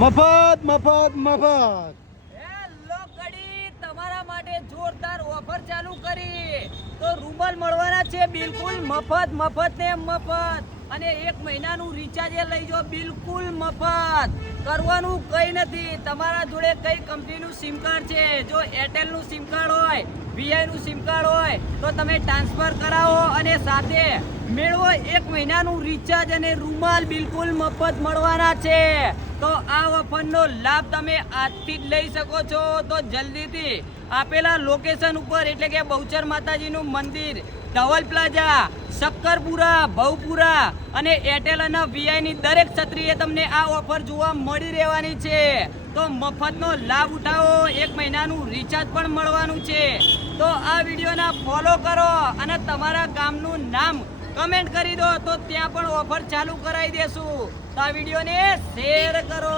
મફત મફત મફત. હેલો કડી, તમારા માટે જોરદાર ઓફર ચાલુ કરી. તો રૂબલ મળવાના છે બિલકુલ મફત, મફત ને મફત. અને 1 મહિનાનું રિચાર્જ લઈ જાઓ બિલકુલ મફત. કરવાનું કંઈ નથી. તમારા જોડે કઈ કંપનીનું સિમ કાર્ડ છે? જો એરટેલનું સિમ કાર્ડ હોય, વીઆઈનું સિમ કાર્ડ હોય તો તમે ટ્રાન્સફર કરાવો અને સાથે મેળવો 1 મહિનાનું રિચાર્જ અને રૂમાલ બિલકુલ મફત મળવાના છે. તો આ ઓફરનો લાભ તમે આજથી જ લઈ શકો છો. તો જલ્દીથી આપેલા લોકેશન ઉપર એટલે કે બહુચર માતાજીનું મંદિર, ધવલ પ્લાઝા, શક્કરપુરા, ભવપુરા અને એરટેલ અને વીઆઈની દરેક છત્રીએ તમને આ ઓફર જોવા મળી રહેવાની છે. તો મફતનો લાભ ઉઠાવો, 1 મહિનાનું રિચાર્જ પણ મળવાનું છે. તો આ વિડીયોના ફોલો કરો અને તમારા ગામનું નામ કમેન્ટ કરી દો, તો ત્યાં પણ ઓફર ચાલુ કરાવી દેશું. તો આ વિડીયોને શેર કરો.